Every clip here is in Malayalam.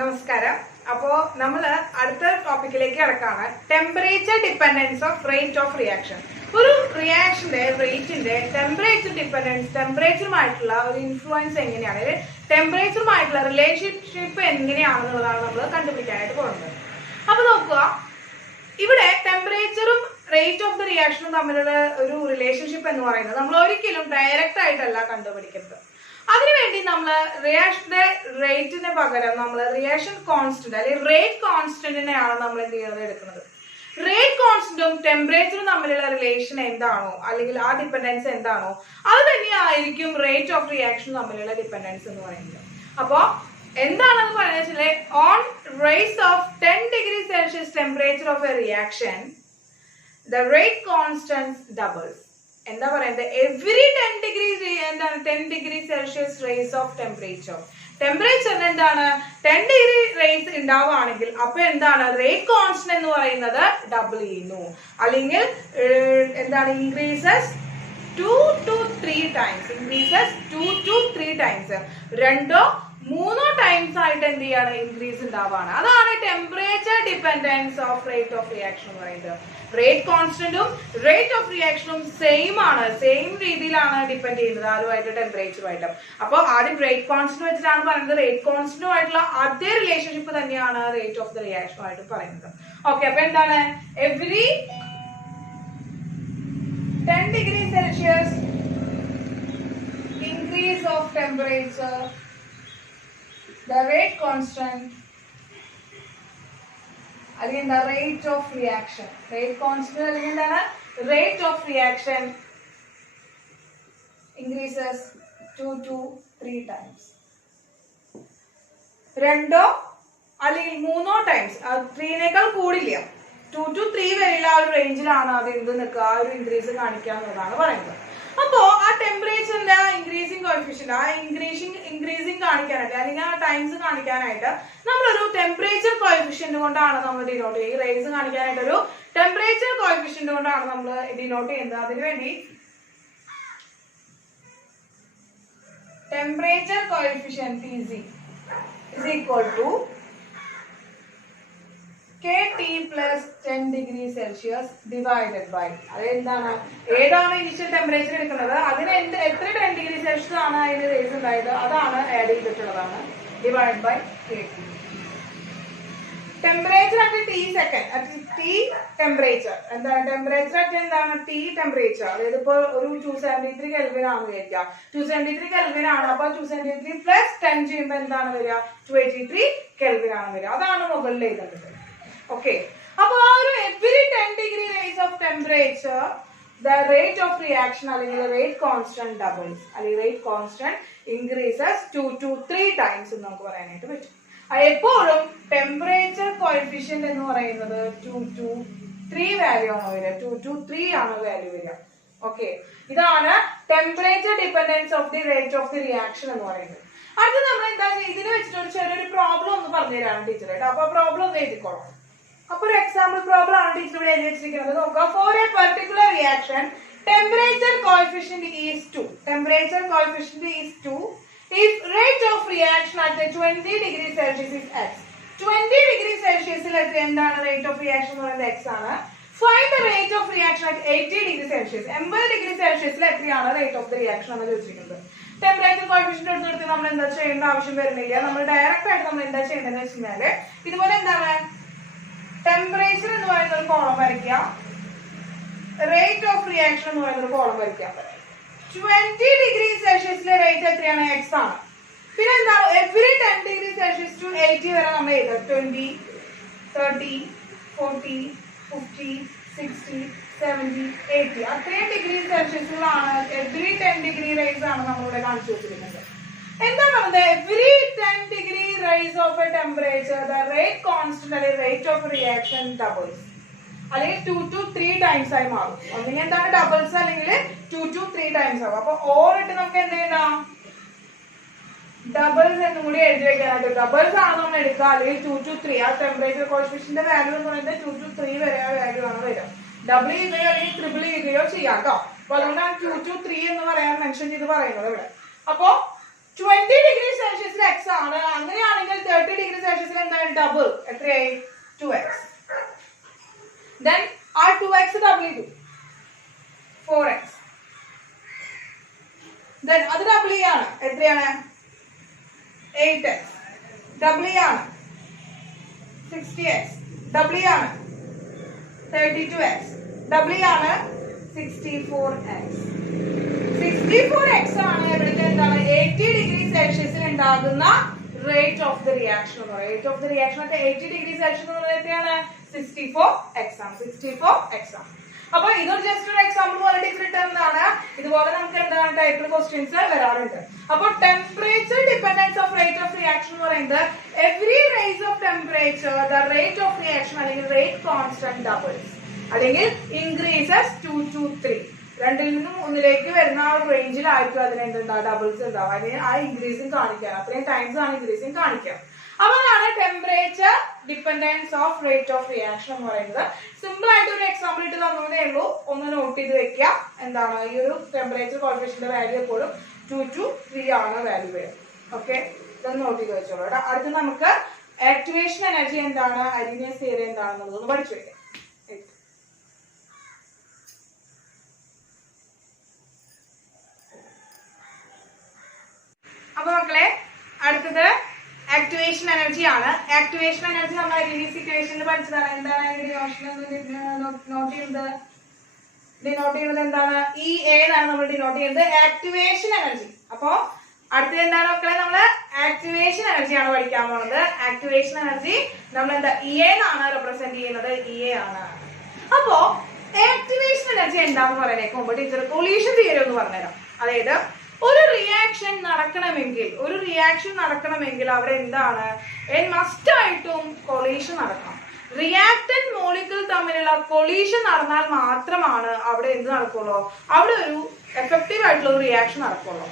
നമസ്കാരം. അപ്പോൾ നമ്മൾ അടുത്ത ടോപ്പിക്കിലേക്ക് കിടക്കാണ് temperature dependence of rate of reaction. ഒരു റിയാക്ഷന്റെ റേറ്റിന്റെ ടെമ്പറേച്ചർ ഡിപ്പെൻഡൻസ്, ടെമ്പറേച്ചറുമായിട്ടുള്ള ഒരു ഇൻഫ്ലുവൻസ് എങ്ങനെയാണ്, ടെമ്പറേച്ചറുമായിട്ടുള്ള റിലേഷൻഷിപ്പ് എങ്ങനെയാണെന്നുള്ളതാണ് നമ്മൾ കണ്ടുപിടിക്കാനായിട്ട് പോകുന്നത്. അപ്പൊ നോക്കുക, ഇവിടെ ടെമ്പറേച്ചറും റേറ്റ് ഓഫ് ദ റിയാക്ഷനും തമ്മിലുള്ള ഒരു റിലേഷൻഷിപ്പ് എന്ന് പറയുന്നത് നമ്മൾ ഒരിക്കലും ഡയറക്റ്റ് ആയിട്ടല്ല കണ്ടുപിടിക്കുന്നത്. അതിനുവേണ്ടി നമ്മൾ റിയാക്ഷന്റെ റേറ്റിന് പകരം നമ്മൾ റിയാക്ഷൻ കോൺസ്റ്റന്റ് അല്ലെങ്കിൽ റേറ്റ് കോൺസ്റ്റന്റിനെയാണ് നമ്മൾ എന്ത് ചെയ്യുന്നത് എടുക്കുന്നത്. റേറ്റ് കോൺസ്റ്റന്റും ടെമ്പറേച്ചറും തമ്മിലുള്ള റിലേഷൻ എന്താണോ അല്ലെങ്കിൽ ആ ഡിപ്പെൻഡൻസ് എന്താണോ അത് തന്നെയായിരിക്കും റേറ്റ് ഓഫ് റിയാക്ഷൻ തമ്മിലുള്ള ഡിപ്പെൻഡൻസ് എന്ന് പറയുന്നത്. അപ്പോ എന്താണെന്ന് പറയുന്നത്, on rise of 10 degree Celsius temperature of a reaction the rate constant doubles. എന്താ പറയുന്നത്, every 10 degree Celsius raise of ടെമ്പറേച്ചറിന് എന്താണ് 10 degree റേസ് ഉണ്ടാവുകയാണെങ്കിൽ അപ്പൊ എന്താണ് റേറ്റ് കോൺസ്റ്റന്റ് എന്ന് പറയുന്നത് ഡബിൾ ചെയ്യുന്നു, അല്ലെങ്കിൽ എന്താണ് increases 2 to 3 times, increases 2 to 3 times, 2 or 3 times ആയിട്ട് എന്ത് ചെയ്യാണ് ഇൻക്രീസ് ഉണ്ടാവാണ്. അതാണ് temperature dependence of rate of reaction എന്ന് പറയുന്നത്. റേറ്റ് കോൺസ്റ്റന്റും റേറ്റ് ഓഫ് റിയാക്ഷനും സെയിം ആണ്, സെയിം രീതിയിലാണ് ഡിപ്പെൻഡ് ചെയ്യുന്നത് ആരുമായിട്ട്, ടെമ്പറേച്ചറുമായിട്ട്. അപ്പോൾ ആദ്യം റേറ്റ് കോൺസ്റ്റന്റ് വെച്ചിട്ടാണ് പറയുന്നത്, റേറ്റ് കോൺസ്റ്റന്റുമായിട്ടുള്ള അതേ റിലേഷൻഷിപ്പ് തന്നെയാണ് റേറ്റ് ഓഫ് ദ റിയാക്ഷനുമായിട്ട് പറയുന്നത്. ഓക്കെ, അപ്പൊ എന്താണ് every 10 degree Celsius increase of temperature, the rate constant again the rate of reaction, rate constant again the rate of reaction increases 2 to 3 times, രണ്ടോ അല്ലെങ്കിൽ മൂന്നോ ടൈംസ്, 3നേക്കാൾ കൂടില്ല, 2 to 3 വരെയുള്ള ആ ഒരു റേഞ്ചിലാണ് അത് എന്ത് നിൽക്കുക, ആ ഒരു ഇൻക്രീസ് കാണിക്കാന്നുള്ളതാണ് പറയുന്നത്. അപ്പോ ആ ടെമ്പറേച്ചറിന്റെ ഇൻക്രീസിംഗ് കോഎഫിഷ്യന്റ്, ആ ഇൻക്രീസിംഗ് കാണിക്കാനായിട്ട് അല്ലെങ്കിൽ ആ ടൈംസ് കാണിക്കാനായിട്ട് നമ്മളൊരു ടെമ്പറേച്ചർ കോഎഫിഷ്യന്റ് കൊണ്ടാണ് നമ്മൾ ഡിനോട്ട് ചെയ്യുക. ഈ റേസ് കാണിക്കാനായിട്ട് ഒരു ടെമ്പറേച്ചർ കോഎഫിഷ്യന്റ് കൊണ്ടാണ് നമ്മൾ ഡിനോട്ട് ചെയ്യുന്നത്. അതിനുവേണ്ടി temperature coefficient Tc is equal to KT plus 10 degree Celsius divided by, അതെന്താണ്, ഏതാണ് ഇനിഷ്യൽ ടെമ്പറേച്ചർ എടുക്കുന്നത് അതിന് എത്ര 10 degree Celsius ആണ് അതിന് റേസ് ഉണ്ടായത് അതാണ് ആഡ് ചെയ്തിട്ടുള്ളതാണ്, divide by KT. Temperature at T second, at T temperature എന്താണ്, ടെമ്പറേച്ചർ അറ്റ് എന്താണ് T ടെമ്പറേച്ചർ, അതായത് ഇപ്പോൾ ഒരു 273 Kelvin ആണെന്ന് വിചാരിക്കുക, 273 Kelvin ആണ്. അപ്പോൾ 273 പ്ലസ് 10 ചെയ്യുമ്പോൾ എന്താണ് വരിക, 283 Kelvin ആണ് വരിക. അതാണ് മുകളിൽ എഴുതേണ്ടത്. ഓക്കെ, അപ്പോൾ ആ ഒരു every 10 degree rise of temperature the rate of reaction അല്ലെങ്കിൽ റേറ്റ് കോൺസ്റ്റന്റ് ഡബിൾസ്, അല്ലെങ്കിൽ rate constant increases 2 to 3 times എന്ന് നമുക്ക് പറയാനായിട്ട് പറ്റും. എപ്പോഴും ടെമ്പറേച്ചർ കോഎഫിഷ്യന്റ് എന്ന് പറയുന്നത് 2 to 3 വാല്യൂ ആണ് വരിക, 2 to 3 ആണ് വാല്യൂ വരിക. ഓക്കെ, ഇതാണ് temperature dependence of the rate of the reaction എന്ന് പറയുന്നത്. അടുത്ത നമ്മൾ എന്താ ഇതിനെ വെച്ചിട്ട് ഒരു ചെറിയൊരു പ്രോബ്ലം ഒന്ന് പറഞ്ഞു തരാണ് ടീച്ചറായിട്ട്. അപ്പൊ പ്രോബ്ലം ഒന്ന് എഴുതിക്കോളാം. അപ്പൊ ഒരു എക്സാമ്പിൾ പ്രോബ്ലം ആണ് ടീച്ചർ ഇവിടെ എഴുതി വെച്ചിരിക്കുന്നത്. നോക്കുക, for a particular reaction temperature coefficient is 2, temperature coefficient is 2 if rate of reaction at 20 degree Celsius is x. 20 degree Celsius എന്താണ് റേറ്റ് ഓഫ് റിയാക്ഷൻ എന്ന് പറയുന്നത് x ആണ്. Find the rate of reaction at 80 degree Celsius. 80 degree Celsius എത്രയാണ് റേറ്റ് ഓഫ് ദ റിയാക്ഷൻ എന്ന് ചോദിച്ചിരിക്കുന്നത്. ടെമ്പറേച്ചർ കോഎഫിഷ്യന്റ് എടുത്തെടുത്ത് നമ്മൾ എന്താ ചെയ്യേണ്ട ആവശ്യം വരുന്നില്ല. നമ്മൾ ഡയറക്റ്റ് ആയിട്ട് നമ്മൾ എന്താ ചെയ്യേണ്ടതെന്ന് വെച്ചാൽ ഇതുപോലെ എന്താണ് ടെമ്പറേച്ചർ എന്ന് പറയുന്ന ഒരു കോളം വരയ്ക്കുക, റേറ്റ് ഓഫ് റിയാക്ഷൻ എന്ന് പറയുന്ന ഒരു കോളം വരയ്ക്കാം. 20 degree Celsius റേറ്റ് എത്രയാണ്, x ആണ്. പിന്നെ എന്താണ് എവറി 10 degree Celsius to 80 വരെ നമ്മൾ എഴുതാം, 20, 30, 40, 50, 60, 70, 80 അത്രയും ഡിഗ്രി സെൽഷ്യസിലാണ് എവറി 10 degree റേസ് ആണ് നമ്മളിവിടെ കാണിച്ചു വെച്ചിരിക്കുന്നത്. എന്താ പറയുന്നത്, every 10 degree rise of A temperature the rate constant അല്ലെങ്കിൽ റേറ്റ് ഓഫ് റിയാക്ഷൻ ഡബിൾസ്, അല്ലെങ്കിൽ 2 to 3 ടൈംസ് ആയി മാറും. ഒന്നെങ്കിൽ എന്താണ് ഡബിൾസ് അല്ലെങ്കിൽ 2 to 3 ടൈംസ് ആവും. അപ്പൊ ഓർ ഇട്ട് നമുക്ക് എന്ത് ചെയ്യണം, ഡബിൾസ് എന്നും കൂടി എഴുതി വെക്കാനായിട്ട്. ഡബിൾസ് ആണ് നമ്മൾ എടുക്കുക, അല്ലെങ്കിൽ 2 to 3. ആ ടെമ്പറേച്ചർ കോഎഫിഷ്യന്റിന്റെ വാല്യൂ എന്ന് പറയുന്നത് 2 to 3 വരെ ആ വാല്യൂ ആണ് വരിക. ഡബിൾ ചെയ്യുകയോ അല്ലെങ്കിൽ ട്രിപ്പിൾ ചെയ്യുകയോ ചെയ്യാം കേട്ടോ. അപ്പൊ അതുകൊണ്ടാണ് 2 to 3 എന്ന് പറയാൻ മെൻഷൻ ചെയ്ത് പറയുന്നത് ഇവിടെ. അപ്പോ 20 degree Celsius x ആണ്. അങ്ങനെയാണെങ്കിൽ 30 degree Celsius എന്താണ് ഡബിൾ എത്രയായി 2x. Then ആ 2x ഡബിൾ ചെയ്തു 4x. Then അത് ഡബിൾ ചെയ്യാണ് എത്രയാണ് 8x. ഡബിൾ ചെയ്യാണ് 60x. ഡബിൾ ചെയ്യാണ് 32x. ഡബിൾ ചെയ്യാണ് 64x. 64x ആണ് ഇവിടുത്തെ എന്താണ് 80 ഡിഗ്രി സെൽഷ്യസിൽ ഉണ്ടാകുന്ന റേറ്റ് ഓഫ് ദ റിയാക്ഷൻ എന്ന് പറയുന്നത്. റേറ്റ് ഓഫ് ദ റിയാക്ഷൻ ഒക്കെ 80 ഡിഗ്രി സെൽഷ്യസ് എന്ന് പറയുന്നത് എത്രയാണ് 64x ആണ്. 64x ആണ്. അപ്പൊ ഇതൊരു ജസ്റ്റ് ഒരു എക്സാമ്പിൾ പോലെ ഡിഫറെന്റ് ആണ്. ഇതുപോലെ നമുക്ക് എന്താണ് ടൈപ്പിൽ ക്വസ്റ്റ്യൻസ് വരാറുണ്ട്. അപ്പൊ temperature dependence of rate of reaction എന്ന് പറയുന്നത് every rise of temperature the rate of reaction അല്ലെങ്കിൽ റേറ്റ് കോൺസ്റ്റന്റ് ഡബിൾസ് അല്ലെങ്കിൽ ഇൻക്രീസസ് 2 to 3. രണ്ടിൽ നിന്നും ഒന്നിലേക്ക് വരുന്ന ആ റേഞ്ചിലായിരിക്കും അതിന് എന്തുണ്ടാവും ഡബിൾസ് ഉണ്ടാവും. അതിന് ആ ഇൻക്രീസിങ് കാണിക്കാം. അത്രയും ടൈംസ് ആണ് ഇൻക്രീസിങ് കാണിക്കാം. അതാണ് temperature dependence of rate of reaction എന്ന് പറയുന്നത്. സിമ്പിൾ ആയിട്ട് ഒരു എക്സാമ്പിൾ ഇട്ട് തന്നതേ ഉള്ളൂ. ഒന്ന് നോട്ട് ചെയ്ത് വെക്കുക. എന്താണ് ഈ ഒരു ടെമ്പറേച്ചർ കോഫിഷ്യന്റിന്റെ വാല്യൂ എപ്പോഴും 2 to 3 ആണ് വാല്യൂ വരുന്നത്. ഓക്കെ, ഇതൊന്ന് നോട്ട് ചെയ്ത് വെച്ചോളൂ. അടുത്ത് നമുക്ക് ആക്ടിവേഷൻ എനർജി എന്താണ്, അരിനിയസ് തിയറി എന്താണെന്നുള്ളതൊന്ന് പഠിച്ചു വെക്കാം. അപ്പൊ മക്കളെ അടുത്തത് ആക്ടിവേഷൻ എനർജി ആണ്. ആക്ടിവേഷൻ എനർജി നമ്മൾ അരിനിയസ് ഇക്വേഷനിൽ പഠിച്ചതാണ്. എന്താണ് നോട്ട് ചെയ്യുന്നത്? ഡിനോട്ട് ചെയ്യുന്നത് എന്താണ്? ഇ എ എന്നാണ് നമ്മൾ ഡിനോട്ട് ചെയ്യുന്നത് ആക്ടിവേഷൻ എനർജി. അപ്പൊ അടുത്തത് എന്താണ് മക്കളെ? നമ്മള് ആക്ടിവേഷൻ എനർജിയാണ് പഠിക്കാൻ പോകുന്നത്. ആക്ടിവേഷൻ എനർജി നമ്മൾ എന്താ ഇ എ എന്നാണ് റെപ്രസെന്റ് ചെയ്യുന്നത്. ഇ എ ആണ്. അപ്പോ ആക്ടിവേഷൻ എനർജി എന്താണെന്ന് പറയുന്നതിന് മുമ്പ് ടീച്ചർ കൊളീഷൻ തിയറി ഒന്ന് പറഞ്ഞുതരാം. അതായത് ഒരു റിയാക്ഷൻ നടക്കണമെങ്കിൽ അവിടെ എന്താണ് മസ്റ്റ് ആയിട്ടും കൊളീഷൻ നടക്കണം. റിയാക്ടന്റ് മോളിക്യൂൾ തമ്മിലുള്ള കൊളീഷൻ നടന്നാൽ മാത്രമാണ് അവിടെ എന്ത് നടക്കുള്ളൂ, അവിടെ ഒരു എഫക്റ്റീവ് ആയിട്ടുള്ള ഒരു റിയാക്ഷൻ നടക്കുള്ളൂ.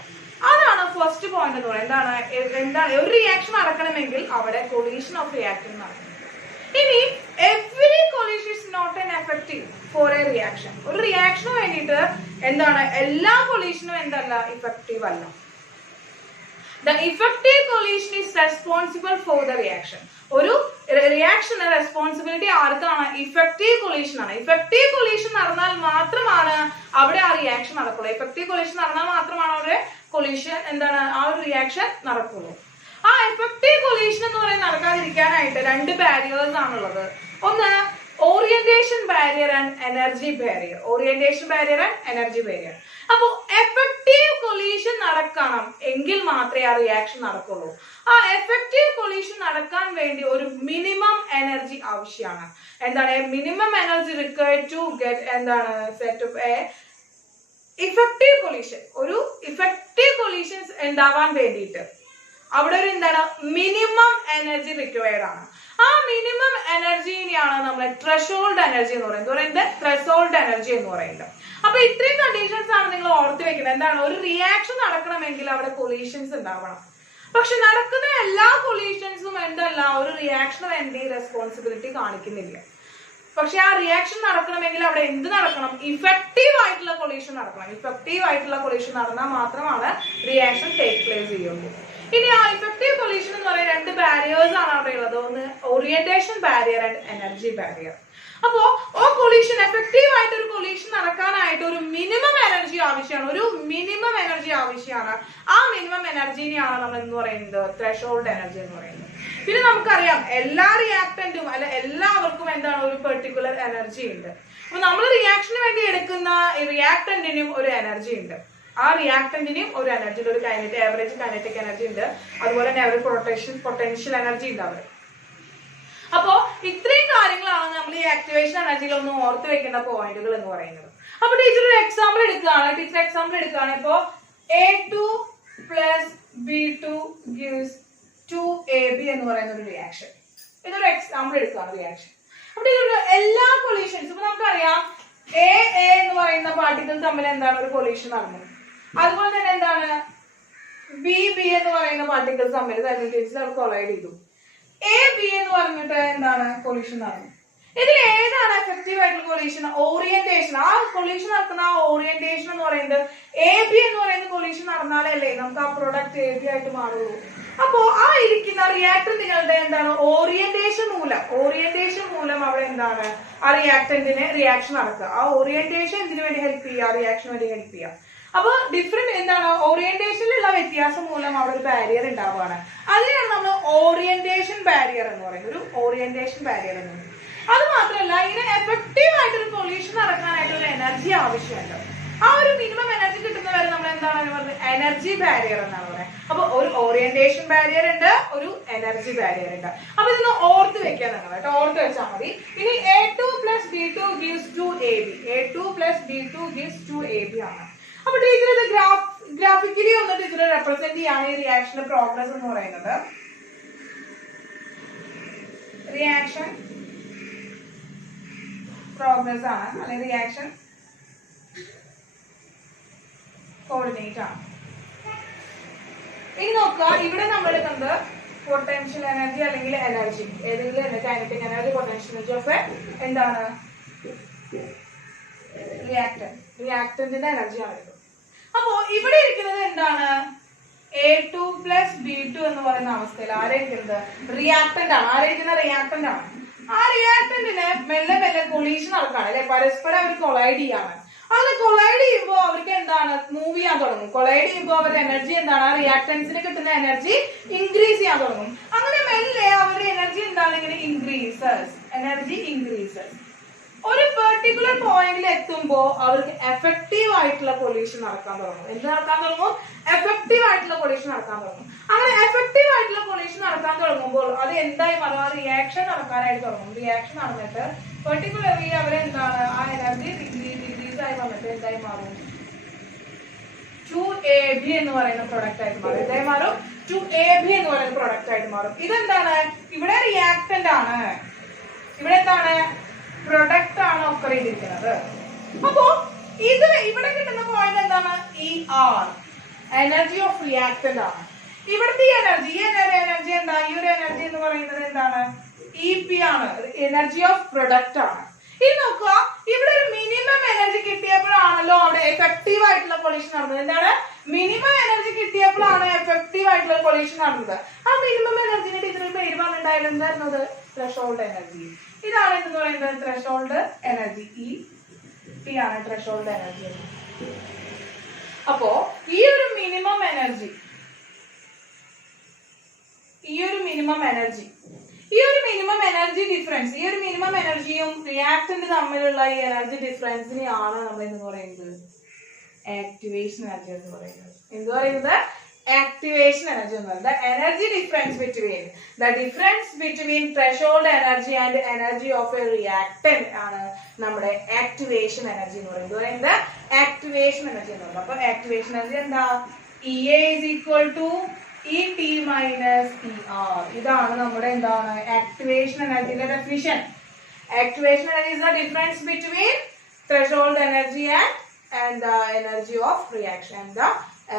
അതാണ് ഫസ്റ്റ് പോയിന്റ് എന്ന് പറയുന്നത്. എന്താണ് ഒരു റിയാക്ഷൻ നടക്കണമെങ്കിൽ അവിടെ കൊളീഷൻ ഓഫ് റിയാക്ടന്റ് നടക്കണം. ഇനി every collision is not an effective for a reaction. ഒരു റിയാക്ഷന് വേണ്ടിയിട്ട് എന്താണ് എല്ലാ കൊളീഷനും എന്തല്ല ഇഫക്റ്റീവ് അല്ല. The effective collision is responsible for the reaction. ഒരു റിയാക്ഷന് റെസ്പോൺസിബിലിറ്റി ആർക്കാണ്? ഇഫക്റ്റീവ് കൊളീഷൻ ആണ്. ഇഫക്റ്റീവ് കൊളീഷൻ നടന്നാൽ മാത്രമാണ് അവിടെ ആ റിയാക്ഷൻ നടക്കുള്ളൂ. ഇഫക്റ്റീവ് കൊളീഷൻ നടന്നാൽ മാത്രമാണ് അവിടെ കൊളീഷൻ എന്താണ് ആ ഒരു റിയാക്ഷൻ നടക്കുള്ളൂ. ആ എഫക്റ്റീവ് കൊളീഷൻ എന്ന് പറയുന്നത് നടക്കാതിരിക്കാനായിട്ട് രണ്ട് ബാരിയേഴ്സ് ആണുള്ളത്. ഒന്ന് orientation barrier and energy barrier. Orientation barrier and energy barrier. അപ്പൊ എഫക്റ്റീവ് കൊളീഷൻ നടക്കണം എങ്കിൽ മാത്രമേ ആ റിയാക്ഷൻ നടക്കുള്ളൂ. ആ എഫക്റ്റീവ് കൊളീഷൻ നടക്കാൻ വേണ്ടി ഒരു മിനിമം എനർജി ആവശ്യമാണ്. എന്താണ് minimum energy required to get എന്താണ് set of a effective collision. ഒരു ഇഫക്റ്റീവ് കൊളീഷൻ ഉണ്ടാവാൻ വേണ്ടിയിട്ട് അവിടെ ഒരു എന്താണ് മിനിമം എനർജി റിക്വയർഡ് ആണ്. ആ മിനിമം എനർജിനെയാണ് നമ്മൾ ത്രെഷോൾഡ് എനർജി എന്ന് പറയുന്നത്. ത്രെഷോൾഡ് എനർജി എന്ന് പറയുന്നത്. അപ്പൊ ഇത്രയും കണ്ടീഷൻസ് ആണ് നിങ്ങൾ ഓർത്ത് വെക്കുന്നത്. എന്താണ് ഒരു റിയാക്ഷൻ നടക്കണമെങ്കിൽ അവിടെ കൊളീഷൻസ് ഉണ്ടാവണം. പക്ഷെ നടക്കുന്ന എല്ലാ കൊളീഷൻസും എന്തല്ല ഒരു റിയാക്ഷന് വേണ്ടി റെസ്പോൺസിബിലിറ്റി കാണിക്കുന്നില്ല. പക്ഷെ ആ റിയാക്ഷൻ നടക്കണമെങ്കിൽ അവിടെ എന്ത് നടക്കണം? ഇഫക്റ്റീവ് ആയിട്ടുള്ള കൊളീഷൻ നടക്കണം. ഇഫക്റ്റീവ് ആയിട്ടുള്ള കൊളീഷൻ നടന്നാൽ മാത്രമാണ് റിയാക്ഷൻ ടേക്ക് പ്ലേസ് ചെയ്യുള്ളൂ. ഇനി ആ ഇഫക്റ്റീവ് കൊളീഷൻ എന്ന് പറയുന്ന രണ്ട് ബാരിയേഴ്സ് ആണ് അവിടെ ഉള്ളത്. ഒന്ന് orientation barrier and energy barrier. അപ്പോ ആ കൊളീഷൻ എഫക്റ്റീവ് ആയിട്ട് ഒരു കൊളീഷൻ നടക്കാനായിട്ട് ഒരു മിനിമം എനർജി ആവശ്യമാണ്. ഒരു മിനിമം എനർജി ആവശ്യമാണ്. ആ മിനിമം എനർജിനെയാണ് നമ്മൾ എന്ന് പറയുന്നത് ത്രെഷോൾഡ് എനർജി എന്ന് പറയുന്നത്. പിന്നെ നമുക്കറിയാം എല്ലാ റിയാക്ടന്റും അല്ല എല്ലാവർക്കും എന്താണ് ഒരു പെർട്ടിക്കുലർ എനർജി ഉണ്ട്. അപ്പൊ നമ്മൾ റിയാക്ഷന് വേണ്ടി എടുക്കുന്ന റിയാക്ടന്റിനും ഒരു എനർജി ഉണ്ട്. ആ റിയാക്ടന്റിനും ഒരു എനർജി, ഒരു ആവറേജ് കൈനറ്റിക് എനർജി ഉണ്ട്. അതുപോലെ തന്നെ അവർ പൊട്ടൻഷ്യൽ എനർജി ഉണ്ട് അവർ. അപ്പോ ഇത്രയും കാര്യങ്ങളാണ് നമ്മൾ ഈ ആക്ടിവേഷൻ എനർജിയിൽ ഒന്ന് ഓർത്ത് വെക്കേണ്ട പോയിന്റുകൾ എന്ന് പറയുന്നത്. അപ്പൊ ടീച്ചർ ഒരു എക്സാമ്പിൾ എടുക്കുകയാണ്. ഇപ്പോ A2 plus B2 gives 2AB എന്ന് പറയുന്ന ഒരു റിയാക്ഷൻ. ഇതൊരു എക്സാമ്പിൾ എടുക്കുകയാണ് റിയാക്ഷൻ. അപ്പൊ എല്ലാ കൊളീഷൻസ് ഇപ്പൊ നമുക്കറിയാം A എന്ന് പറയുന്ന പാർട്ടിക്കിൾ തമ്മിൽ എന്താണ് ഒരു കൊളീഷൻ നടന്നത്. അതുപോലെ തന്നെ എന്താണ് B എന്ന് പറയുന്ന പാർട്ടിക്കിൾ തമ്മിൽ കൊളൈഡ് ചെയ്തു. AB എന്ന് പറഞ്ഞിട്ട് എന്താണ് കൊളീഷൻ നടന്നു. ഇതിൽ ഏതാണ് എഫക്റ്റീവ് ആയിട്ടുള്ള കൊളീഷൻ? ഓറിയന്റേഷൻ. ആ കൊളീഷൻ നടക്കുന്ന ആ ഓറിയന്റേഷൻ എന്ന് പറയുന്നത് AB എന്ന് പറയുന്ന കൊളീഷൻ നടന്നാലല്ലേ നമുക്ക് ആ പ്രൊഡക്റ്റ് AB ആയിട്ട് മാറുള്ളൂ. അപ്പോ ആ ഇരിക്കുന്ന റിയാക്ടന്റുകളുടെ എന്താണ് ഓറിയന്റേഷൻ മൂലം അവിടെ എന്താണ് ആ റിയാക്ടന്റിന് റിയാക്ഷൻ നടക്കുക. ആ ഓറിയന്റേഷൻ എന്തിനു വേണ്ടി ഹെൽപ്പ് ചെയ്യുക? റിയാക്ഷൻ വേണ്ടി ഹെൽപ്പ് ചെയ്യുക. അപ്പൊ ഡിഫറെന്റ് എന്താണ് ഓറിയന്റേഷനിലുള്ള വ്യത്യാസം മൂലം അവിടെ ഒരു ബാരിയർ ഉണ്ടാവുകയാണ്. അതിനാണ് നമ്മൾ ഓറിയന്റേഷൻ ബാരിയർ എന്ന് പറയുന്നത്. ഒരു ഓറിയന്റേഷൻ ബാരിയർ എന്ന് പറയുന്നത്. അത് മാത്രമല്ല, ഇതിന് എഫക്റ്റീവ് ആയിട്ടൊരു പൊല്യൂഷൻ നടക്കാനായിട്ട് ഒരു എനർജി ആവശ്യമുണ്ട്. ആ ഒരു മിനിമം എനർജി കിട്ടുന്നവരെ നമ്മൾ എന്താണ് പറയുന്നത്? എനർജി ബാരിയർ എന്നാണ് പറയുന്നത്. അപ്പൊ ഒരു ഓറിയന്റേഷൻ ബാരിയർ ഉണ്ട്, ഒരു എനർജി ബാരിയർ ഉണ്ട്. അപ്പൊ ഇതൊന്ന് ഓർത്ത് വെക്കാൻ നിങ്ങൾ കേട്ടോ, ഓർത്ത് വെച്ചാൽ മതി. ഇനി A2 + B2 gives to AB. A2 + B2 gives to AB ആണ്. അപ്പൊ ടീച്ചർ ഇത് ഗ്രാഫിക്കലി ഒന്ന് ടീച്ചർ റെപ്രസെന്റ് ചെയ്യാണ് ഈ റിയാക്ഷന്റെ പ്രോഗ്രസ് എന്ന് പറയുന്നത്. റിയാക്ഷൻ പ്രോഗ്രസ് ആണ്, അല്ലെങ്കിൽ റിയാക്ഷൻ കോർഡിനേറ്റ് ആണ്. ഇനി നോക്കുക, ഇവിടെ നമ്മൾ എടുക്കുന്നത് പൊട്ടൻഷ്യൽ എനർജി അല്ലെങ്കിൽ എനർജി, ഏതെങ്കിലും kinetic energy, potential energy of എന്താണ് റിയാക്ടന്റിന്റെ എനർജി ആണ് ഇത്. അപ്പോ ഇവിടെ ഇരിക്കുന്നത് എന്താണ്? A2 + B2 എന്ന് പറയുന്ന അവസ്ഥയിൽ ആരായിരിക്കുന്നത്? റിയാക്ടന്റ് ആണ്. ആരായിരിക്കുന്ന? റിയാക്ടന്റ് ആണ്. ആ റിയാക്ടന്റിന് മെല്ലെ മെല്ലെ കൊളീഷൻ നടക്കാണ് അല്ലെ, പരസ്പരം അവർ കൊളൈഡ് ചെയ്യാണ്. അങ്ങനെ കൊളൈഡ് ചെയ്യുമ്പോൾ അവർക്ക് എന്താണ് മൂവ് ചെയ്യാൻ തുടങ്ങും. കൊളൈഡ് ചെയ്യുമ്പോൾ അവരുടെ എനർജി എന്താണ്? ആ റിയാക്ടൻസിന് കിട്ടുന്ന എനർജി ഇൻക്രീസ് ചെയ്യാൻ തുടങ്ങും. അങ്ങനെ മെല്ലെ അവരുടെ എനർജി എന്താണ്? ഇങ്ങനെ എനർജി ഇൻക്രീസസ്. ഒരു പെർട്ടിക്കുലർ പോയിന്റിൽ എത്തുമ്പോൾ അവർക്ക് എഫക്റ്റീവ് ആയിട്ടുള്ള പൊല്യൂഷൻ നടക്കാൻ തുടങ്ങും. എന്ത് നടക്കാൻ തുടങ്ങും? എഫക്റ്റീവ് ആയിട്ടുള്ള പൊല്യൂഷൻ നടക്കാൻ തുടങ്ങും. അങ്ങനെ എഫക്റ്റീവ് ആയിട്ടുള്ള പൊല്യൂഷൻ നടക്കാൻ തുടങ്ങുമ്പോൾ അത് എന്തായി മാറും? ആ റിയാക്ഷൻ നടക്കാനായിട്ട് തുടങ്ങും. റിയാക്ഷൻ നടന്നിട്ട് പെർട്ടിക്കുലർലി അവരെന്താണ് ആ എനർജി ഡിഗ്രീസ് ആയി വന്നിട്ട് എന്തായി മാറും? 2AB എന്ന് പറയുന്ന പ്രൊഡക്റ്റ് ആയിട്ട് മാറും. എന്തായി മാറും? 2AB എന്ന് പറയുന്ന പ്രൊഡക്റ്റ് ആയിട്ട് മാറും. ഇതെന്താണ്? ഇവിടെ റിയാക്ടന്റ് ആണ്, ഇവിടെ എന്താണ്? പ്രൊഡക്റ്റ് ആണ് ഒക്കർ ചെയ്തിരിക്കുന്നത്. അപ്പോ ഇത് ഇവിടെ കിട്ടുന്ന പോയിന്റ് എന്താണ്? ER, എനർജി ഓഫ് റിയാക്ടന്റ് ആണ്. ഇവിടുത്തെ എനർജി എന്താ? ഈ ഒരു എനർജി എന്ന് പറയുന്നത് എന്താണ്? EP ആണ്, എനർജി ഓഫ് പ്രൊഡക്റ്റ് ആണ്. ഇനി നോക്കുക, ഇവിടെ ഒരു മിനിമം എനർജി കിട്ടിയപ്പോഴാണല്ലോ അവിടെ എഫക്റ്റീവ് ആയിട്ടുള്ള പൊല്യൂഷൻ നടന്നത്. എന്താണ്? മിനിമം എനർജി കിട്ടിയപ്പോഴാണ് എഫക്റ്റീവ് ആയിട്ടുള്ള പൊല്യൂഷൻ നടന്നത്. ആ മിനിമം എനർജിന്റെ ടീച്ചറിൽ പേര് പറഞ്ഞിട്ടുണ്ടായാലും എന്തായിരുന്നത്? Threshold energy. ഇതാണ് എന്ന് പറയുന്നത് ത്രെഷോൾഡ് എനർജി. ET ആണ് ത്രെഷോൾഡ് എനർജി. അപ്പോ ഈ ഒരു മിനിമം എനർജി ഡിഫറൻസ്, ഈ ഒരു മിനിമം എനർജിയും റിയാക്ടന്റ് തമ്മിലുള്ള ഈ എനർജി ഡിഫറൻസിനെയാണ് നമ്മൾ എന്ന് പറയുന്നത് ആക്ടിവേഷൻ എനർജി എന്ന് പറയുന്നത്. എന്ത് പറയുന്നത്? activation energy എന്ന് പറയുന്നത്. The energy difference between threshold energy and energy of a reactant ആണ് നമ്മുടെ activation energy എന്ന് പറയുന്നത്. activation energy എന്ന് പറയുന്നത്. അപ്പോൾ activation energy എന്താ? EA is equal to ET minus ER. ഇതാണ് നമ്മുടെ എന്താണ് activation energy യുടെ definition. Activation energy is the difference between threshold energy and the energy of reaction, and the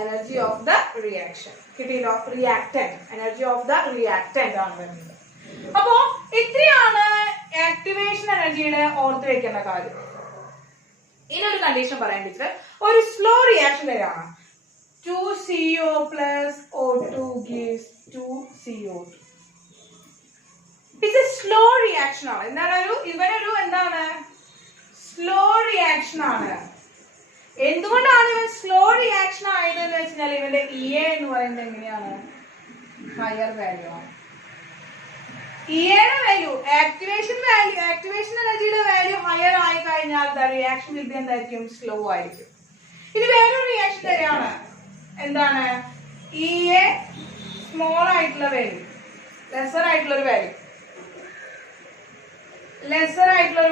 energy of the reaction. കിട്ടിയല്ലോ? reactant, energy of the reactant ആണ് വരുന്നത്. അപ്പോ ഇത്രയാണ് ആക്ടിവേഷൻ എനർജിയുടെ ഓർത്ത് വെക്കേണ്ട കാര്യം. ഇനൊരു കണ്ടീഷൻ പറയാൻ വെച്ചിട്ട് ഒരു സ്ലോ റിയാക്ഷൻ വരാണ്. 2CO plus O2 gives 2CO2. It's a slow reaction ആണ്. എന്താണ്? ഇവനൊരു എന്താണ് സ്ലോ റിയാക്ഷൻ ആണ്. എന്തുകൊണ്ടാണ് ഇവൻ സ്ലോ റിയാക്ഷൻ ആയതെന്ന് വെച്ചാൽ ഇവന്റെ EA എന്ന് പറയുന്നത് എങ്ങനെയാണ്? ഹയർ വാല്യൂ ആണ്. EAയുടെ വാല്യൂ, ആക്ടിവേഷൻ എനർജിയുടെ വാല്യൂ ഹയർ ആയി കഴിഞ്ഞാൽ റിയാക്ഷൻ വിധി എന്തായിരിക്കും? സ്ലോ ആയിരിക്കും. ഇത് വേറൊരു റിയാക്ഷൻ തന്നെയാണ്. എന്താണ്? EA സ്മോൾ ആയിട്ടുള്ള വാല്യൂ, ലെസർ ആയിട്ടുള്ള ഒരു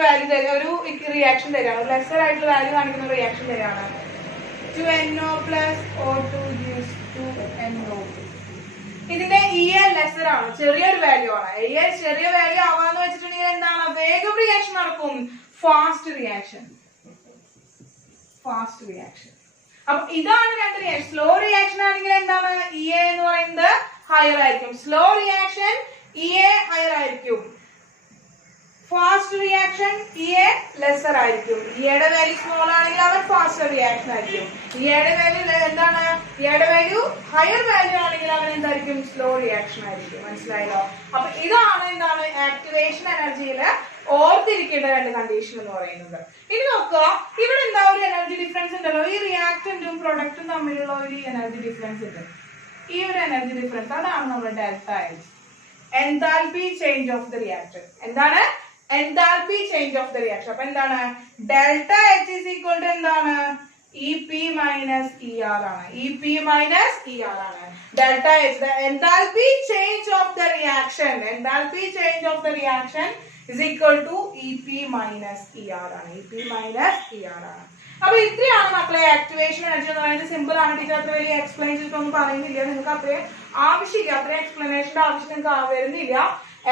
വാല്യൂ തരാം, ഒരു റിയാക്ഷൻ തരാണ്. ലെസർ ആയിട്ടുള്ള വാല്യൂ കാണിക്കുന്ന റിയാക്ഷൻ തരാണ്. 2NO plus O2 gives 2NO2. ഇതിന്റെ EA ലെസർ ആണ്, ചെറിയൊരു വാല്യൂ ആണ്. EA ചെറിയ വാല്യൂ ആവാന്ന് വെച്ചിട്ടുണ്ടെങ്കിൽ എന്താണ്? വേഗം റിയാക്ഷൻ നടക്കും. Fast reaction. അപ്പൊ ഇതാണ് രണ്ട് റിയാക്ഷൻ. സ്ലോ റിയാക്ഷൻ ആണെങ്കിൽ എന്താണ്? EA എന്ന് പറയുന്നത് ഹയർ ആയിരിക്കും. സ്ലോ റിയാക്ഷൻ EA ഹയർ ആയിരിക്കും. Fast fast reaction EA lesser ആയിരിക്കും. ഇയുടെ വാല്യൂ സ്മോൾ ആണെങ്കിൽ അവർ ഫാസ്റ്റർ റിയാക്ഷൻ ആയിരിക്കും. ഇയുടെ വാല്യൂ എന്താണ്? ഇയുടെ വാല്യൂ ഹയർ വാല്യൂ ആണെങ്കിൽ അവൻ എന്തായിരിക്കും? സ്ലോ റിയാക്ഷൻ ആയിരിക്കും. മനസ്സിലായല്ലോ? അപ്പൊ ഇതാണ് എന്താണ് ആക്ടിവേഷൻ എനർജിയില് ഓർത്തിരിക്കേണ്ട രണ്ട് കണ്ടീഷൻ എന്ന് പറയുന്നത്. ഇനി നോക്കുക, ഇവിടെ എന്താ ഒരു എനർജി ഡിഫറൻസ് ഉണ്ടല്ലോ. ഈ റിയാക്ടന്റും പ്രൊഡക്റ്റും തമ്മിലുള്ള ഒരു എനർജി ഡിഫറൻസ് ഉണ്ട്. ഈ ഒരു എനർജി ഡിഫറൻസ് അതാണ് നമ്മുടെ delta H. Enthalpy change of the reactor. എന്താണ്? Enthalpy change of the reaction. അപ്പൊ എന്താണ്? Delta H is equal to എന്താണ്? EP minus ER ആണ്. EP minus ER ആണ്. Delta H, the enthalpy change of the reaction, enthalpy change of the reaction is equal to EP minus ER ആണ്. EP minus ER ആണ്. അപ്പൊ ഇത്രയാണ് മക്കളെ ആക്ടിവേഷൻ എനർജി എന്ന് പറയുന്നത്. സിമ്പിൾ ആണ്. ടീച്ചർ അത്ര വലിയ എക്സ്പ്ലെയിൻ ചെയ്തിട്ടൊന്നും പറയുന്നില്ല. നിങ്ങൾക്ക് അത്രയും ആവശ്യമില്ല, അത്രയും എക്സ്പ്ലനേഷന്റെ ആവശ്യം നിങ്ങൾക്ക് വരുന്നില്ല.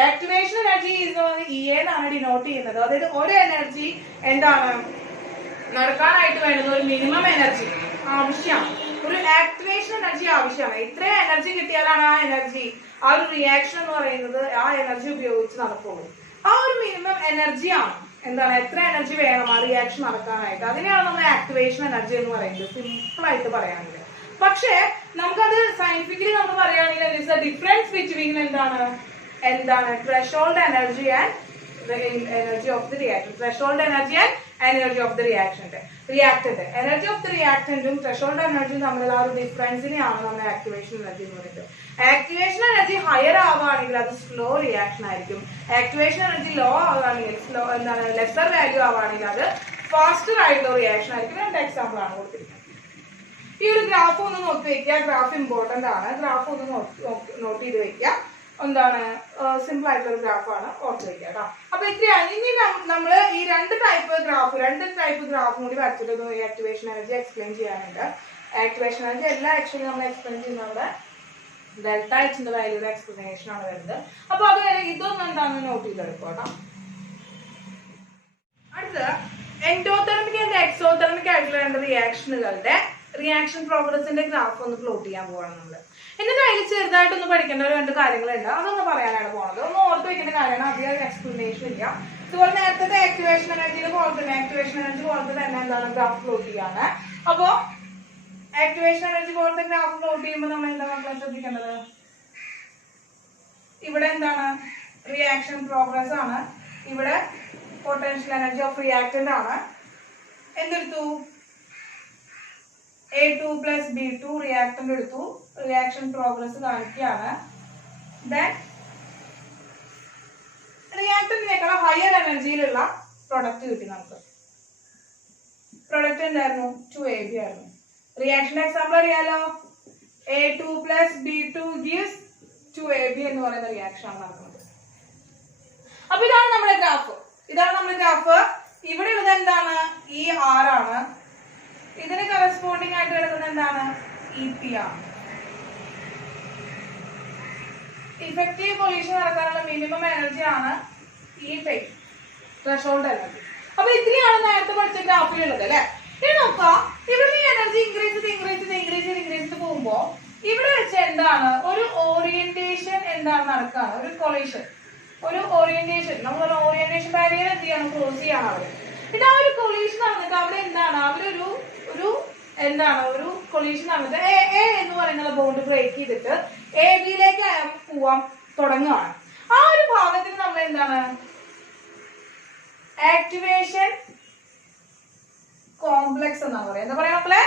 ആക്ടിവേഷൻ എനർജി EA എന്നാണ് ഡിനോട്ട് ചെയ്യുന്നത്. അതായത് ഒരു എനർജി എന്താണ് നടക്കാനായിട്ട് വേണ്ടുന്ന ഒരു മിനിമം എനർജി ആവശ്യമാണ്. ഒരു ആക്ടിവേഷൻ എനർജി ആവശ്യമാണ്. ഇത്രയും എനർജി കിട്ടിയാലാണ് ആ എനർജി, ആ ഒരു റിയാക്ഷൻ എന്ന് പറയുന്നത് ആ എനർജി ഉപയോഗിച്ച് നടക്കുള്ളൂ. ആ ഒരു മിനിമം എനർജിയാണ് എന്താണ്, എത്ര എനർജി വേണം ആ റിയാക്ഷൻ നടക്കാനായിട്ട്. അതിനെയാണ് നമ്മൾ ആക്ടിവേഷൻ എനർജി എന്ന് പറയുന്നത്, സിമ്പിൾ ആയിട്ട് പറയാണെങ്കിൽ. പക്ഷേ നമുക്കത് സയന്റിഫിക്കലി നമ്മൾ പറയുകയാണെങ്കിൽ ഡിഫറൻസ് ബിറ്റ്വീൻ എന്താണ് threshold energy and the energy of the reactant. Threshold energy and energy of the reactant. Energy of the reactant ഉം threshold energy തമ്മിലുള്ള ആ ഒരു ഡിഫറൻസിനെയാണ് നമ്മൾ ആക്ടിവേഷൻ എനർജി എന്ന് പറയുന്നത്. ആക്ടിവേഷൻ എനർജി ഹയർ ആവുകയാണെങ്കിൽ അത് സ്ലോ റിയാക്ഷൻ ആയിരിക്കും. ആക്ടിവേഷൻ എനർജി ലോ ആവുകയാണെങ്കിൽ ലെസർ വാല്യൂ ആവുകയാണെങ്കിൽ അത് ഫാസ്റ്റർ ആയിട്ടുള്ള റിയാക്ഷൻ ആയിരിക്കും. രണ്ട് എക്സാമ്പിൾ ആണ് കൊടുത്തിരിക്കുന്നത്. ഈ ഒരു ഗ്രാഫ് ഒന്ന് നോക്കി വെക്കുക. ഗ്രാഫ് ഇമ്പോർട്ടന്റ് ആണ്. ഗ്രാഫ് ഒന്ന് നോട്ട് ചെയ്ത് വെക്കുക. എന്താണ് സിമ്പിൾ ആയിട്ടുള്ള ഗ്രാഫാണ്, ഓർത്ത് വെക്കുക കേട്ടോ. അപ്പൊ ഇത്രയാണ്. ഇനി നമ്മൾ ഈ രണ്ട് ടൈപ്പ് ഗ്രാഫും കൂടി വരച്ചിട്ട് ആക്ടിവേഷൻ എനർജി എക്സ്പ്ലെയിൻ ചെയ്യാനുണ്ട്. ആക്ടിവേഷൻ എനർജി എല്ലാം ആക്ച്വലി നമ്മൾ എക്സ്പ്ലെയിൻ ചെയ്യുന്നത് ഡെൽറ്റ എച്ചിന്റെ വാല്യൂടെ എക്സ്പ്ലനേഷൻ ആണ് വരുന്നത്. അപ്പൊ അത് ഇതൊന്നും എന്താണെന്ന് നോട്ട് ചെയ്തെടുക്കും കേട്ടോ. അടുത്തത് എൻഡോതെർമിക് ആൻഡ് എക്സോതെർമിക് ആയിട്ടുള്ള രണ്ട് റിയാക്ഷനുകളുടെ റിയാക്ഷൻ പ്രോഗ്രസിന്റെ ഗ്രാഫ് ഒന്ന് പ്ലോട്ട് ചെയ്യാൻ പോവാണ് നമ്മള്. എന്നിട്ട് അതിൽ ചെറുതായിട്ടൊന്ന് പഠിക്കേണ്ട ഒരു രണ്ട് കാര്യങ്ങളുണ്ട്, അതൊന്ന് പറയാനാണ് പോകുന്നത്. ഒന്ന് ഓർത്ത് വെക്കേണ്ട കാര്യമാണ്, അധികം എക്സ്പ്ലനേഷൻ ഇല്ല. ഇതുപോലെ നേരത്തെ ആക്ടിവേഷൻ എനർജിയുടെ പോലെ തന്നെ ആക്ടിവേഷൻ എനർജി പോലത്തെ തന്നെ എന്താണ് ഗ്രാഫ് പ്ലോട്ട് ചെയ്യാണ്. അപ്പോ ആക്ടിവേഷൻ എനർജി പോലത്തെ ഗ്രാഫ് പ്ലോട്ട് ചെയ്യുമ്പോൾ നമ്മൾ എന്താ മക്കളെ ശ്രദ്ധിക്കേണ്ടത്? ഇവിടെ എന്താണ് റിയാക്ഷൻ പ്രോഗ്രസ് ആണ്, ഇവിടെ പൊട്ടൻഷ്യൽ എനർജി ഓഫ് റിയാക്ടന്റ് ആണ്. എന്തെടുത്തു? A2 plus B2 റിയാക്ടന്റ് എടുത്തു, റിയാക്ഷൻ പ്രോഗ്രസ് കാണിക്കുകയാണ്. ദെൻ റിയാക്ടന്റിനേക്കാൾ ഹയർ എനർജിയിലുള്ള പ്രൊഡക്റ്റ് കിട്ടി നമുക്ക്. പ്രൊഡക്റ്റ് എന്തായിരുന്നു? 2AB ആയിരുന്നു. റിയാക്ഷന്റെ എക്സാമ്പിൾ അറിയാലോ, A2 plus B2 gives 2AB എന്ന് പറയുന്ന റിയാക്ഷൻ ആണ് നടക്കുന്നത്. അപ്പൊ ഇതാണ് നമ്മുടെ ഗ്രാഫ്. ഇവിടെ ഉള്ളത് എന്താണ്? ഈ R ആണ്. ഇതിന് കറസ്പോണ്ടിങ് ആയിട്ട് കിടക്കുന്ന എന്താണ്? EP ആണ്. ഇഫക്റ്റീവ് കൊളീഷൻ നടക്കാനുള്ള മിനിമം എനർജി ആണ് ഈ ടൈപ്പ് ത്രെഷോൾഡ് എനർജി. അപ്പൊ ഇത്രയാണ് നേരത്തെ പഠിച്ച ഗ്രാഫിലുള്ളത് അല്ലെ. ഇനി നോക്കാം, ഇവിടെ ഈ എനർജി ഇൻക്രീസ് പോകുമ്പോ ഇവിടെ വെച്ച് എന്താണ് ഒരു ഓറിയന്റേഷൻ എന്താണ് നടക്കാണ്, ഒരു കൊളീഷൻ, ഒരു ഓറിയന്റേഷൻ. നമ്മൾ ഓറിയന്റേഷൻ ബാരിയർ എന്ത് ചെയ്യണം? ക്രോസ് ചെയ്യാണ് അവര്. പിന്നെ ആ ഒരു കൊളീഷൻ നടന്നിട്ട് അവിടെ എന്താണ് അവരൊരു ഒരു കൊളീഷൻ നടന്നിട്ട് എ എന്ന് പറയുന്ന ബോണ്ട് ബ്രേക്ക് ചെയ്തിട്ട് AB-ലേക്ക് പോവാൻ തുടങ്ങുകയാണ്. ആ ഒരു ഭാഗത്തിന് നമ്മൾ എന്താണ് ആക്ടിവേഷൻ കോംപ്ലക്സ് എന്നാണ് പറയാ. എന്താ പറയാ മക്കളെ?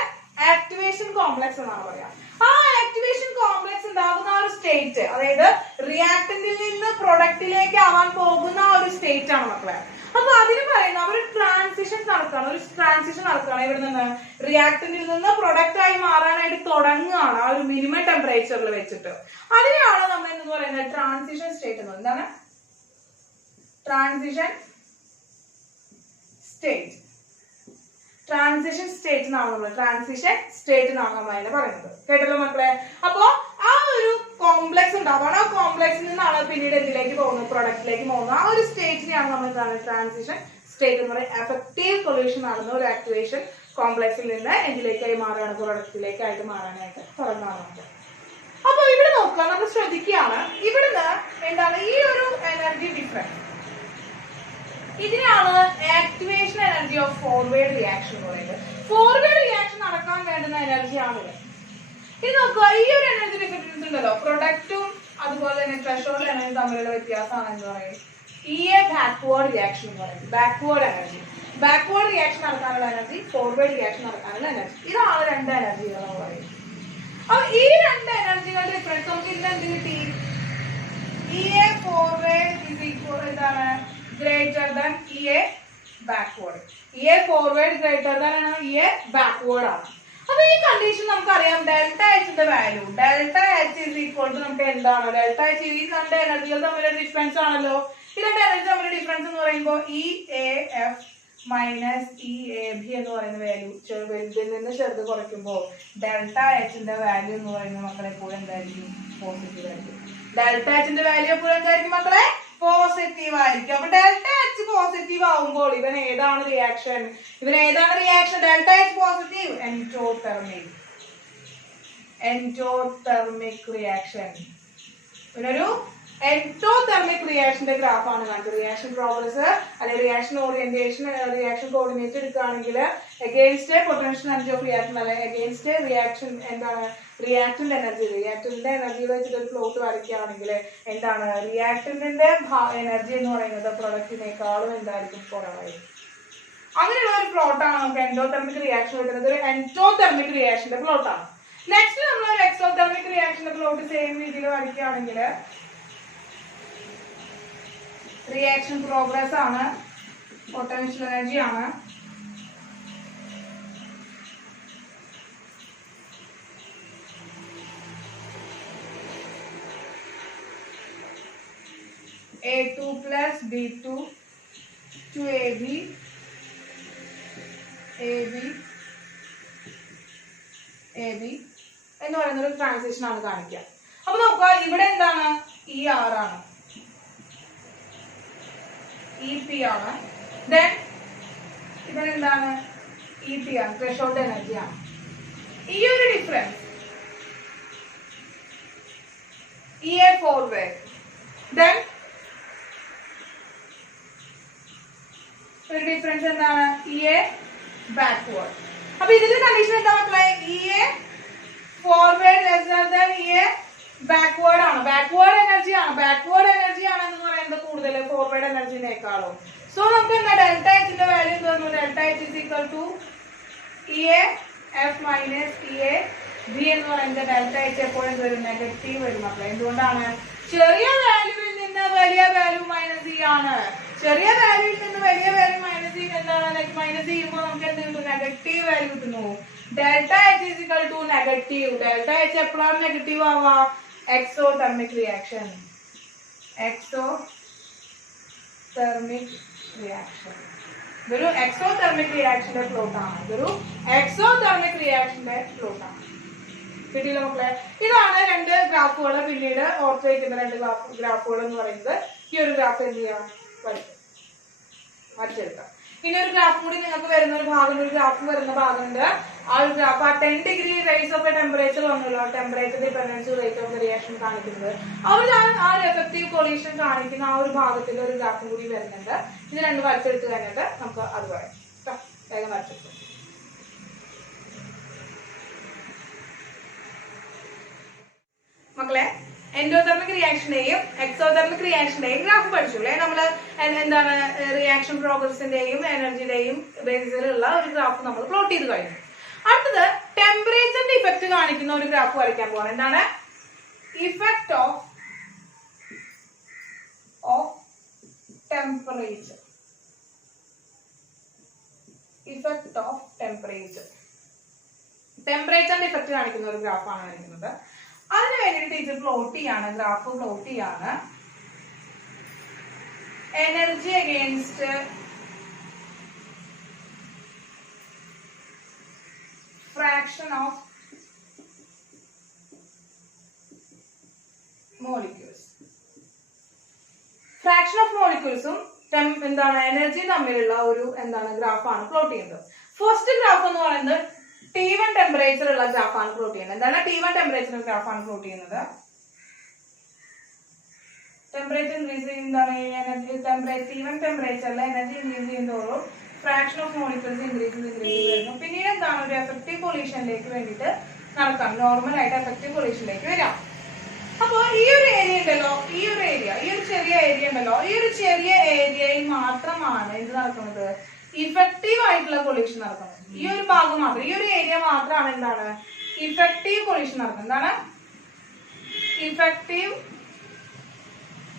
ആക്ടിവേഷൻ കോംപ്ലക്സ് എന്നാണ് പറയാ. ആ ആക്ടിവേഷൻ കോംപ്ലക്സ് ഉണ്ടാകുന്ന ആ ഒരു സ്റ്റേറ്റ്, അതായത് റിയാക്ടന്റിൽ നിന്ന് പ്രൊഡക്റ്റിലേക്ക് ആവാൻ പോകുന്ന ആ ഒരു സ്റ്റേറ്റ് ആണ് മക്കളെ. അപ്പൊ അതിന് പറയുന്ന ഒരു ട്രാൻസിഷൻ നടക്കുകയാണ്. ഇവിടെ നിന്ന് റിയാക്ടന്റിൽ നിന്ന് പ്രൊഡക്റ്റ് ആയി മാറാനായിട്ട് തുടങ്ങുകയാണ് ആ ഒരു മിനിമം ടെമ്പറേച്ചറിൽ വെച്ചിട്ട്. അതിനെയാണ് നമ്മൾ എന്ന് പറയുന്നത് ട്രാൻസിഷൻ സ്റ്റേറ്റ് എന്ന്. എന്താണ് ട്രാൻസിഷൻ സ്റ്റേറ്റ് എന്നാണ് നമ്മൾ അതിനെ പറയുന്നത്. കേട്ടല്ലോ മക്കളെ? അപ്പോ ആ ഒരു കോംപ്ലക്സ് ഉണ്ടാവുകയാണ്. ആ കോംപ്ലക്സിൽ നിന്നാണ് പിന്നീട് എന്തിലേക്ക് പോകുന്നത്? പ്രൊഡക്റ്റിലേക്ക് പോകുന്നത്. ആ ഒരു സ്റ്റേറ്റിനെയാണ് നമ്മൾ ട്രാൻസിഷൻ സ്റ്റേറ്റ് എന്ന് പറയുന്നത്. എഫക്റ്റീവ് കൊളീഷൻ നടന്ന ഒരു ആക്ടിവേഷൻ കോംപ്ലക്സിൽ നിന്ന് എന്തിലേക്കായി മാറുകയാണ്? പ്രൊഡക്റ്റിലേക്കായിട്ട് മാറാനായിട്ട് തുടങ്ങാറുണ്ട്. അപ്പൊ ഇവിടെ നോക്കുക, നമ്മൾ ശ്രദ്ധിക്കുകയാണ്, ഇവിടുന്ന് എന്താണ് ഈ ഒരു എനർജി ഡിഫറൻസ് ഇതിനാണ് activation energy of forward reaction എന്ന് പറയുന്നത്. ഫോർവേഡ് റിയാക്ഷൻ നടക്കാൻ വേണ്ടുന്ന എനർജിയാണ് ഇത്. ഇത് നോക്കുക, ഈ ഒരു എനർജി ഡിഫറൻസ് ഉണ്ടല്ലോ, പ്രൊഡക്റ്റും അതുപോലെ തന്നെ ത്രെഷോൾഡ് എനർജി തമ്മിലുള്ള വ്യത്യാസമാണ് എന്ന് പറയും ബാക്ക്വേർഡ് റിയാക്ഷൻ എന്ന് പറയുന്നത്. ബാക്ക്വേർഡ് എനർജി, ബാക്ക്വേർഡ് റിയാക്ഷൻ നടക്കാനുള്ള എനർജി, ഫോർവേഡ് റിയാക്ഷൻ നടക്കാനുള്ള എനർജി, ഇതാണ് രണ്ട് എനർജികൾ എന്ന് പറയുന്നത്. അപ്പൊ ഈ രണ്ട് എനർജികളുടെ ഡിഫറൻസ് നമുക്ക് ഇന്ന് എന്ത് കിട്ടി? ഫോർവേഡ് ഇസ് ഈക്വൽ എന്താണ്? Greater than backward. Forward greater than ആണ്, ബാക്ക്വേർഡ് ആണ്. അപ്പൊ ഈ കണ്ടീഷൻ നമുക്കറിയാം, ഡെൽറ്റ എച്ചിന്റെ value, delta H is equal to നമുക്ക് എന്താണ്? ഡെൽറ്റ എച്ച് ഈ രണ്ട് എനർജികൾ തമ്മിലുള്ള ഡിഫറൻസ് ആണല്ലോ. ഈ രണ്ട് എനർജി തമ്മിലുള്ള ഡിഫറൻസ് എന്ന് പറയുമ്പോൾ EAF മൈനസ് EAB എന്ന് പറയുന്ന വാല്യൂ, വലുതിൽ നിന്ന് ചെറുത് കുറയ്ക്കുമ്പോൾ ഡെൽറ്റ എച്ചിന്റെ വാല്യൂ എന്ന് പറയുന്നത് മക്കളെ എപ്പോഴും എന്തായിരിക്കും? പോസിറ്റീവ് ആയിരിക്കും. ഡെൽറ്റ എച്ചിന്റെ വാല്യൂ എപ്പോഴും എന്തായിരിക്കും മക്കളെ? പോസിറ്റീവ് ആയിരിക്കും. അപ്പൊ ഡെൽറ്റ എച്ച് പോസിറ്റീവ് ആവുമ്പോൾ ഇവൻ ഏതാണ് reaction? Delta H positive, endothermic, endothermic reaction. ഇവനൊരു എൻഡോതെർമിക് റിയാക്ഷന്റെ ഗ്രാഫ് ആണ് കാണിച്ചത്. റിയാക്ഷൻ പ്രോഗ്രസ് അല്ലെങ്കിൽ റിയാക്ഷൻ ഓറിയന്റേഷൻ, റിയാക്ഷൻ കോർഡിനേറ്റ് എടുക്കുകയാണെങ്കിൽ against potential energy of reaction അല്ലെങ്കിൽ അഗെയിൻസ്റ്റ് റിയാക്ഷൻ എന്താണ്? Reactant energy. റിയാക്ടന്റിന്റെ എനർജി വെച്ചിട്ട് ഒരു പ്ലോട്ട് വരയ്ക്കുകയാണെങ്കിൽ എന്താണ്? റിയാക്ടന്റിന്റെ എനർജി എന്ന് പറയുന്നത് പ്രൊഡക്റ്റിനേക്കാളും എന്തായിരിക്കും? കുറവായിരിക്കും. അങ്ങനെയുള്ള ഒരു പ്ലോട്ടാണ് നമുക്ക് എൻഡോതെർമിക് റിയാക്ഷൻ കിട്ടുന്നത്. ഒരു എൻഡോതെർമിക് റിയാക്ഷന്റെ പ്ലോട്ടാണ്. നെക്സ്റ്റ് നമ്മൾ ഒരു എക്സോതെർമിക് റിയാക്ഷന്റെ പ്ലോട്ട് സെയിം രീതിയിൽ വരയ്ക്കുകയാണെങ്കിൽ റിയാക്ഷൻ പ്രോഗ്രസ് ആണ്, പൊട്ടൻഷ്യൽ എനർജി ആണ്, A2 plus B2 to AB, AB, AB എന്ന് പറയുന്ന ഒരു ട്രാൻസിഷൻ ആണ് കാണിക്കുക. അപ്പൊ നോക്കുക, ഇവിടെ എന്താണ്? ER ആണ്, EP ആണ്, ദെൻ ഇവിടെ എന്താണ്? EP ആണ്, ത്രെഷോൾഡ് എനർജി ആണ്. ഈ ഒരു ഡിഫറൻസ് EA ഫോർവേഡ്, ദെൻ ഒരു ഡിഫറൻസ് എന്താണ്? EA backward. അപ്പൊ ഇതിന്റെ കണ്ടീഷൻ എന്താ മക്കളെ? EA forward lesser than EA backward ആണ്. ബാക്ക്വേർഡ് എനർജി ആണെന്ന് പറയുന്നത് കൂടുതൽ ഫോർവേഡ് എനർജിനേക്കാളും. സോ നമുക്ക് എന്താ? ഡെൽറ്റ എച്ചിന്റെ വാല്യൂ എന്ത് വന്നു? Delta H is equal to EAF minus EAB എന്ന് പറയുന്നത് ഡെൽറ്റ എച്ച് എപ്പോഴും എന്ത് വരും? നെഗറ്റീവ് വരും മക്കളെ. എന്തുകൊണ്ടാണ്? ചെറിയ വാല്യൂവിൽ നിന്ന് വലിയ വാല്യൂ മൈനസ് E ആണ്. ചെറിയ വാല്യൂവിൽ നിന്ന് വലിയ വാല്യൂ മൈനസ് E എന്താണ്? മൈനസ് ചെയ്യുമ്പോൾ നമുക്ക് എന്ത് കിട്ടും? നെഗറ്റീവ് വാല്യൂ കിട്ടുന്നു. Delta H is equal to negative. Delta H എപ്പോഴാണ് നെഗറ്റീവ് ആവുക? Exothermic reaction, exothermic reaction. ഇതൊരു എക്സോതെർമിക് റിയാക്ഷന്റെ പ്ലോട്ടാണ്. കിട്ടിയില്ല മക്കളെ? ഇതാണ് രണ്ട് ഗ്രാഫുകൾ. പിന്നീട് ഓർത്ത് വയ്ക്കുന്ന രണ്ട് ഗ്രാഫുകൾ എന്ന് പറയുന്നത്. ഈ ഒരു ഗ്രാഫ് എന്ത് ചെയ്യാം? വരച്ചെടുക്കാം. ഇനി ഒരു ഗ്രാഫ് കൂടി നിങ്ങൾക്ക് വരുന്ന ഒരു ഭാഗം, ഒരു ഗ്രാഫ് വരുന്ന ഭാഗമുണ്ട്. ആ ഒരു ഗ്രാഫ് ആ 10 ഡിഗ്രി റേസ് ഓഫ് ടെമ്പറേച്ചർ വന്നല്ലോ, temperature dependence rate of reaction കാണിക്കുന്നത്. ആ ഒരു എഫക്റ്റീവ് കൊളീഷൻ കാണിക്കുന്ന ആ ഒരു ഭാഗത്തിൽ ഒരു ഗ്രാഫും കൂടി വരുന്നുണ്ട്. ഇത് രണ്ട് വരച്ചെടുത്ത് കഴിഞ്ഞിട്ട് നമുക്ക് അത് പറയാം. വേഗം വരച്ചെടുത്തു. മക്കളെ, എൻഡോതെർമിക് റിയാക്ഷന്റെയും എക്സോതെർമിക് റിയാക്ഷന്റെയും ഗ്രാഫ് പഠിച്ചുല്ലേ നമ്മള്? എന്താണ്? റിയാക്ഷൻ പ്രോഗ്രസിന്റെയും എനർജിയുടെയും ബേസിസിലുള്ള ഒരു ഗ്രാഫ് നമ്മൾ പ്ലോട്ട് ചെയ്ത് കഴിഞ്ഞു. അടുത്തത് ടെമ്പറേച്ചറിന്റെ ഇഫക്റ്റ് കാണിക്കുന്ന ഒരു ഗ്രാഫ് വരയ്ക്കാൻ പോവാണ്. എന്താണ്? Effect of temperature. Effect of temperature. ടെമ്പറേച്ചറിന്റെ ഇഫക്റ്റ് കാണിക്കുന്ന ഒരു ഗ്രാഫാണ് കാണിക്കുന്നത്. അതിന് വേണ്ടിയിട്ട് ടീച്ചർ പ്ലോട്ട് ചെയ്യാണ്, ഗ്രാഫ് പ്ലോട്ട് ചെയ്യാണ്. Energy against fraction of molecules. Fraction of മോളിക്യൂൾസും എന്താണ് എനർജിയും തമ്മിലുള്ള ഒരു എന്താണ് ഗ്രാഫാണ് പ്ലോട്ട് ചെയ്യുന്നത്. ഫസ്റ്റ് ഗ്രാഫ് എന്ന് പറയുന്നത് T1 ടെമ്പറേച്ചർ ഉള്ള ഗ്രാഫാണ് പ്ലോട്ട് ചെയ്യുന്നത്. എന്താണ്? T1 ടെമ്പറേച്ചർ ഗ്രാഫാണ് പ്ലോട്ട് ചെയ്യുന്നത്. ടെമ്പറേച്ചർ ഇൻക്രീസ് ചെയ്യുന്നതാണ് എനർജി T1 ടെമ്പറേച്ചറിൽ എനർജി ഇൻക്രീസ് ചെയ്യുന്നതോറും ഫ്രാക്ഷൻ ഓഫ് മോളിക്യൂൾസ് ഇൻക്രീസ് വരുന്നു. പിന്നീട് എന്താണ് ഒരു എഫക്റ്റീവ് പൊല്യൂഷനിലേക്ക് വേണ്ടിയിട്ട് നടക്കാം, നോർമൽ ആയിട്ട് എഫക്റ്റീവ് പൊല്യൂഷനിലേക്ക് വരാം. അപ്പൊ ഈ ഒരു ഏരിയ ഉണ്ടല്ലോ, ഈ ഒരു ചെറിയ ഏരിയ ഉണ്ടല്ലോ, ഈ ഒരു ചെറിയ ഏരിയയിൽ മാത്രമാണ് എന്ത് നടക്കുന്നത്, ഇഫക്റ്റീവ് ആയിട്ടുള്ള പൊല്യൂഷൻ നടക്കുന്നത്. ഈ ഒരു ഭാഗം മാത്രം, ഈ ഒരു ഏരിയ മാത്രമാണ് എന്താണ് ഇഫക്റ്റീവ് പൊല്യൂഷൻ നടക്കുന്നത്. എന്താണ് ഇഫക്റ്റീവ്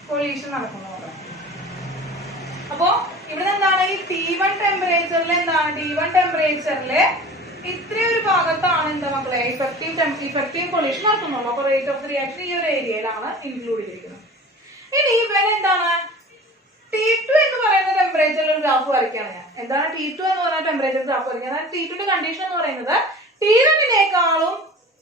പൊല്യൂഷൻ നടക്കുന്നത്. അപ്പോ ഇവിടെ എന്താണ് ഈ T1 ടെമ്പറേച്ചറിൽ എന്താണ് T1 ടെമ്പറേച്ചറില് ഇത്രയും ഒരു ഭാഗത്താണ് എന്താ മക്കളെ ഇഫക്റ്റീവ് പൊല്യൂഷൻ നടത്തുന്നുള്ളൂ. അപ്പൊ റേറ്റ് ഓഫ് റിയാക്ഷൻ ഈ ഒരു ഏരിയയിലാണ് ഇൻക്ലൂഡ് ചെയ്തിരിക്കുന്നത്. ഇനി ഇവൻ എന്താണ് T2 എന്ന് പറയുന്ന ടെമ്പറേച്ചറിൽ ഒരു ഗ്രാഫ് വരയ്ക്കുകയാണ് ഞാൻ. എന്താണ് T2 എന്ന് പറയുന്ന ടെമ്പറേച്ചർ ഗ്രാഫ് വരയ്ക്കുന്നത്. T2ന്റെ കണ്ടീഷൻ എന്ന് പറയുന്നത് T1നേക്കാളും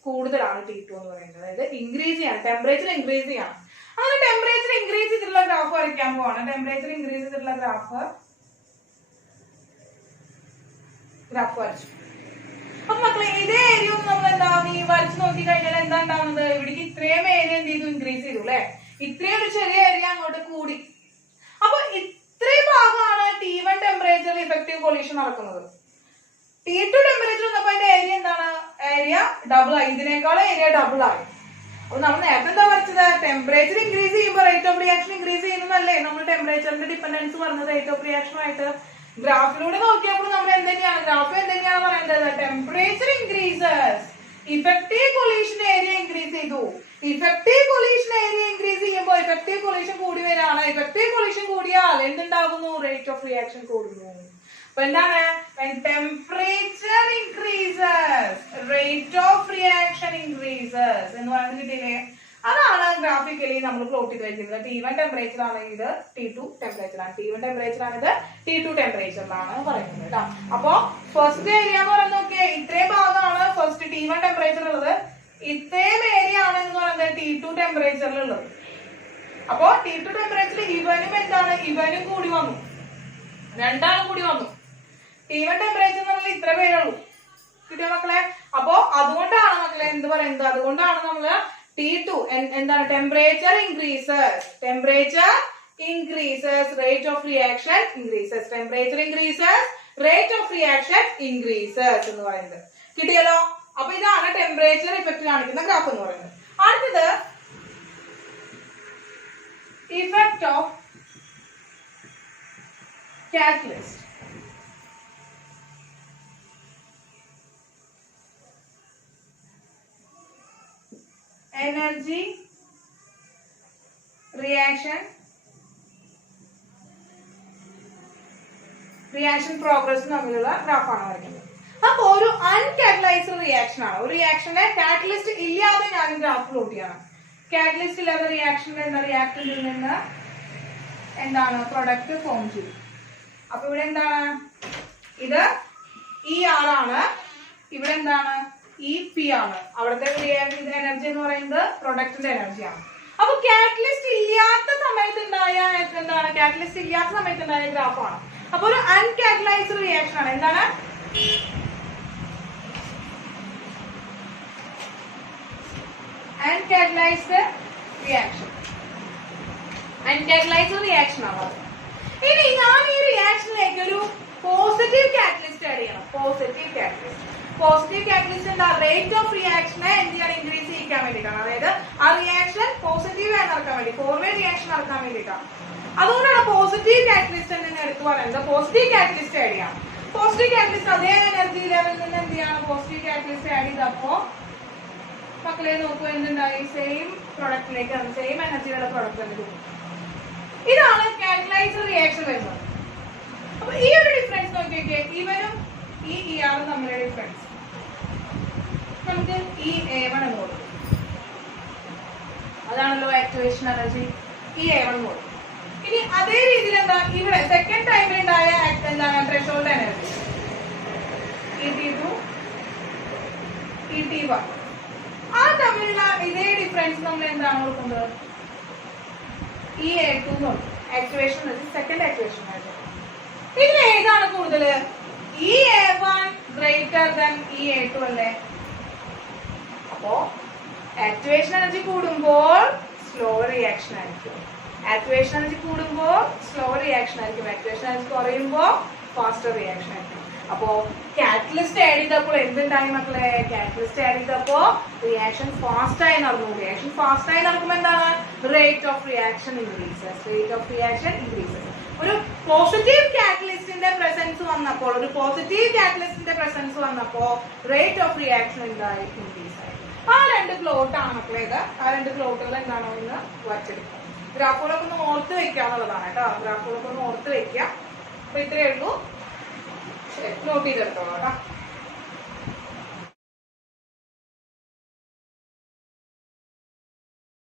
കൂടുതലാണ് T2 എന്ന് പറയുന്നത്. അതായത് ഇൻക്രീസ് ചെയ്യാണ്, ടെമ്പറേച്ചർ ഇൻക്രീസ് ചെയ്യാണ്. അങ്ങനെ ടെമ്പറേച്ചർ ഇൻക്രീസ് ചെയ്തിട്ടുള്ള ഗ്രാഫ് വരയ്ക്കാൻ പോവാണ്. ടെമ്പറേച്ചർ ഇൻക്രീസ് ചെയ്തിട്ടുള്ള ഗ്രാഫ് വരച്ചു. അപ്പൊ മക്കളെ ഇതേ ഏരിയ ഒന്ന് നമ്മൾ എന്താ ഈ വരച്ച് നോക്കി കഴിഞ്ഞാൽ എന്താ ഉണ്ടാവുന്നത്, ഇവിടേക്ക് ഇത്രയും ഏരിയ എന്ത് ചെയ്തു, ഇൻക്രീസ് ചെയ്തു അല്ലെ. ഇത്രയും ഒരു ചെറിയ ഏരിയ അങ്ങോട്ട് കൂടി. അപ്പൊ ഇത്രയും ഭാഗമാണ് T1 ടെമ്പറേച്ചറിൽ ഇഫക്റ്റീവ് പൊല്യൂഷൻ നടക്കുന്നത്. T2 ടെമ്പറേച്ചർ വന്നപ്പോ അതിന്റെ ഏരിയ എന്താണ്, ഏരിയ ഡബിൾ ആയി, ഇതിനേക്കാളും ഏരിയ ഡബിൾ ആയി. അപ്പൊ നമ്മൾ നേരത്തെ എന്താ വരച്ചത്, ടെമ്പറേച്ചർ ഇൻക്രീസ് ചെയ്യുമ്പോൾ റേറ്റ് ഓഫ് റിയാക്ഷൻ ഇൻക്രീസ് ചെയ്യുന്നതല്ലേ നമ്മൾ ടെമ്പറേച്ചറിന്റെ ഡിപെൻഡൻസ് പറഞ്ഞത് റേറ്റ് ഓഫ് റിയാക്ഷനുമായിട്ട്. ഗ്രാഫിലൂടെ നോക്കിയപ്പോൾ നമ്മൾ എന്തൊക്കെയാണ് ഗ്രാഫ് എന്തൊക്കെയാണ് പറയേണ്ടത്, temperature increases, effective pollution area increase ചെയ്തു. ഇഫക്റ്റീവ് പൊല്യൂഷൻ ഏരിയ ഇൻക്രീസ് ചെയ്യുമ്പോൾ ഇഫക്റ്റീവ് പൊല്യൂഷൻ കൂടി വരാണ്. ഇഫക്റ്റീവ് പൊല്യൂഷൻ കൂടിയാൽ എന്തുണ്ടാകുന്നു, റേറ്റ് ഓഫ് റിയാക്ഷൻ കൂടുന്നു. അപ്പൊ എന്താണ്, temperature increases rate of reaction increases എന്ന് പറയുന്നത് കിട്ടിയില്ലേ. അതാണ് ഗ്രാഫിക്കലി നമ്മൾ പ്ലോട്ട് ചെയ്ത് വെച്ചിരുന്നത്. T1 ടെമ്പറേച്ചർ ആണ് ഇത്, T2 ടെമ്പറേച്ചർ ആണ്. T1 ടെമ്പറേച്ചർ ആണ് ഇത്, T2 ടെമ്പറേച്ചറിലാണ് പറയുന്നത് കേട്ടോ. അപ്പൊ ഫസ്റ്റ് ഏരിയ എന്ന് പറയുന്നത് നോക്കിയേ, ഇത്രയും ഭാഗമാണ് ഫസ്റ്റ് T1 ടെമ്പറേച്ചർ ഉള്ളത്, ഇത്രയും ഏരിയ ആണ് എന്ന് പറയുന്നത് T2 ടെമ്പറേച്ചറിലുള്ളത്. അപ്പോ T2 ടെമ്പറേച്ചറിൽ ഇവനും എന്താണ്, ഇവനും കൂടി വന്നു, രണ്ടാളും കൂടി വന്നു. T1 ടെമ്പറേച്ചർ എന്ന് പറഞ്ഞാൽ ഇത്ര പേരുള്ളൂ, കിട്ടിയ മക്കളെ. അപ്പോ അതുകൊണ്ടാണ് മക്കളെ എന്ത് പറയുന്നത്, അതുകൊണ്ടാണ് നമ്മള് T2 എന്താണ് temperature increases rate of reaction increases, temperature increases rate of reaction increases എന്ന് പറയുന്നത്. കിട്ടിയല്ലോ. അപ്പൊ ഇതാണ് ടെമ്പറേച്ചർ ഇഫക്റ്റ് കാണിക്കുന്ന ഗ്രാഫ് എന്ന് പറയുന്നത്. അടുത്തത് effect of catalyst. Energy reaction progress തമ്മിലുള്ള ഗ്രാഫാണ് വരയ്ക്കുന്നത്. അപ്പൊ ഒരു അൺകാറ്റലൈസ്ഡ് റിയാക്ഷൻ ആണ്. ഒരു റിയാക്ഷനെ കാറ്റലിസ്റ്റ് ഇല്ലാതെ ഞാൻ ഗ്രാഫ് പ്ലോട്ട് ചെയ്യണം. കാറ്റലിസ്റ്റ് ഇല്ലാത്ത റിയാക്ടന്റിൽ നിന്ന് എന്താണ് പ്രൊഡക്റ്റ് ഫോം ചെയ്യും. അപ്പൊ ഇവിടെ എന്താണ്, ഇത് ER ആണ്, ഇവിടെ എന്താണ് EP ആണ്. അവിടുത്തെ എനർജി എന്ന് പറയുന്നത് പ്രൊഡക്റ്റിന്റെ എനർജിയാണ്. അപ്പൊ കാറ്റലിസ്റ്റ് ഇല്ലാത്ത സമയത്തുണ്ടായ എന്താണ്, കാറ്റലിസ്റ്റ് ഇല്ലാത്ത സമയത്തുണ്ടായ ഗ്രാഫാണ്. അപ്പൊ ഒരു അൺകാറ്റലൈസ്ഡ് റിയാക്ഷൻ ആണ്. എന്താണ് അൺകാറ്റലൈസ്ഡ് റിയാക്ഷൻ ആണ്. ഇനി ഞാൻ ഈ റിയാക്ഷനിലേക്ക് ഒരു പോസിറ്റീവ് കാറ്റലിസ്റ്റ് ആഡ് ചെയ്യണം. പോസിറ്റീവ് കാറ്റലിസ്റ്റ് എന്താ, റേറ്റ് ഓഫ് റിയാക്ഷനെ എന്ത് ചെയ്യണം, ഇൻക്രീസ് ചെയ്യിക്കാൻ വേണ്ടിയിട്ടാണ്. അതായത് ആ റിയാക്ഷൻ പോസിറ്റീവ് ആയി നടക്കാൻ വേണ്ടി, ഫോർവേഡ് റിയാക്ഷൻ നടക്കാൻ വേണ്ടിയിട്ടാണ്. അതുകൊണ്ടാണ് പോസിറ്റീവ് കാറ്റലിസ്റ്റ് എന്ന് എടുത്തു പറയുന്നത്. പോസിറ്റീവ് കാറ്റലിസ്റ്റ് ആഡ് ചെയ്യാം. പോസിറ്റീവ് കാറ്റലിസ്റ്റ് അതേ എനർജി ലെവലിൽ നിന്ന് എന്ത് ചെയ്യണം, പോസിറ്റീവ് കാറ്റലിസ്റ്റ് ആഡ് ചെയ്തപ്പോ മക്കളെ നോക്കൂ എന്തുണ്ടായി, സെയിം പ്രൊഡക്റ്റിലേക്ക് സെയിം എനർജിയുള്ള പ്രൊഡക്റ്റ് തന്നെ കിട്ടും. ഇതാണ് കാറ്റലൈസ്ഡ് റിയാക്ഷൻ വരുന്നത്. അപ്പൊ ഈ ഒരു ഡിഫറൻസ് നോക്കിയൊക്കെ ഇവനും ഈ ER തമ്മിലുള്ള ഡിഫറൻസ് നമുക്ക് A1 എന്ന് കൊടുക്കും. അതാണല്ലോ ആക്ടിവേഷൻ എനർജി, A1 കൊടുക്കും. ഇനി അതേ രീതിയിൽ എന്താ ഇവിടെ സെക്കൻഡ് ടൈമിൽ ഉണ്ടായ എന്താണ് ത്രെഷോൾഡ് എനർജി ET2 ET1, ആ തമ്മിലുള്ള ഇതേ ഡിഫറൻസ് നമ്മൾ എന്താണ് കൊടുക്കുന്നത്, A2 എന്ന് കൊടുക്കും. Activation energy, second activation energy. ഇതിൽ ഏതാണ് കൂടുതൽ, A1 ഗ്രേറ്റർ ദാൻ A2 അല്ലേ. അപ്പോ ആക്ടിവേഷൻ എനർജി കൂടുമ്പോൾ സ്ലോ റിയാക്ഷൻ ആയിരിക്കും. ആക്ടിവേഷൻ എനർജി കൂടുമ്പോൾ സ്ലോ റിയാക്ഷൻ ആയിരിക്കും, ആക്ടിവേഷൻ എനർജി കുറയുമ്പോൾ ഫാസ്റ്റർ റിയാക്ഷൻ ആയിരിക്കും. അപ്പോ കാറ്റലിസ്റ്റ് ആഡ് ചെയ്തപ്പോൾ എന്തുണ്ടായി മക്കളെ? കാറ്റലിസ്റ്റ് ആഡ് ചെയ്തപ്പോ റിയാക്ഷൻ ഫാസ്റ്റ് ആയി നടന്നു. റിയാക്ഷൻ ഫാസ്റ്റ് ആയി നടക്കുമ്പോൾ എന്താണ്? Rate of reaction increases. Rate of reaction increases. ഒരു പോസിറ്റീവ് കാറ്റലിസ്റ്റിന്റെ പ്രസൻസ് വന്നപ്പോൾ, ഒരു പോസിറ്റീവ് കാറ്റലിസ്റ്റിന്റെ പ്രസൻസ് വന്നപ്പോൾ റേറ്റ് ഓഫ് റിയാക്ഷൻ എന്തായി? ഇൻക്രീസ് ആയി. ആ രണ്ട് പ്ലോട്ടാണ് മക്കളെ ഇത്. ആ രണ്ട് പ്ലോട്ടുകൾ എന്താണോ എന്ന് വരച്ചെടുക്കുക. ഗ്രാഫുകളൊക്കെ ഒന്ന് ഓർത്ത് വെക്കാന്നുള്ളതാണ് കേട്ടോ. ഗ്രാഫുകളൊക്കെ ഒന്ന് ഓർത്ത് വെക്കുക. അപ്പൊ ഇത്രയേ ഉള്ളൂ. നോട്ട് ചെയ്തെടുത്തോളാം കേട്ടോ.